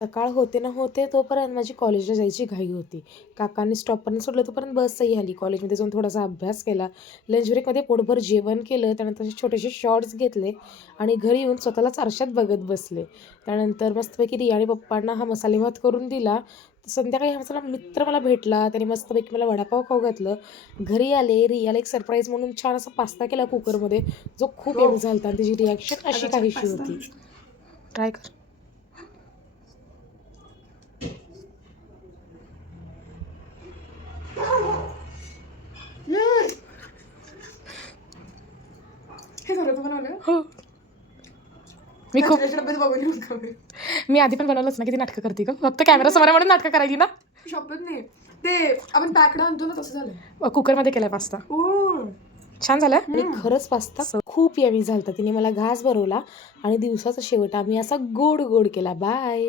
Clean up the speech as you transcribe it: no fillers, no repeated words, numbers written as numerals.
सकाळ होते ना होते तोपर्यंत माझी कॉलेजला जायची घाई होती. काकांनी स्टॉपपर्यंत सोडलं तोपर्यंत बसही आली. कॉलेजमध्ये जाऊन थोडासा अभ्यास केला. लंच ब्रेकमध्ये पोटभर जेवण केलं. त्यानंतर असे छोटेसे शॉर्ट्स घेतले आणि घरी येऊन स्वतःलाच आरशात बघत बसले. त्यानंतर मस्तपैकी रिया आणि पप्पांना हा मसाले भात करून दिला. संध्याकाळी हा माझा मित्र मला भेटला. त्याने मस्तपैकी मला वडापाव खाऊ घातलं. घरी आले. रियाला एक सरप्राईज म्हणून छान असा पास्ता केला कुकरमध्ये, जो खूप यम्मी झाला होता आणि त्याची रिॲक्शन अशी काहीशी होती. ट्राय कर. हे झालं तुम्हाला मला हो. मी खूप डब्यात बघून मी आधी पण बनवलंच ना, किती नाटकं करते का फक्त कॅमेरासमोर म्हणून नाटकं करायची ना. शपथ नाही ते आपण पॅकडा आणतो ना तसं झालं. कुकरमध्ये केलाय पास्ता. छान झालं आणि खरंच पास्ता खूप यमी झालता. तिने मला घास भरवला आणि दिवसाचा शेवट आम्ही असा गोड गोड केला. बाय.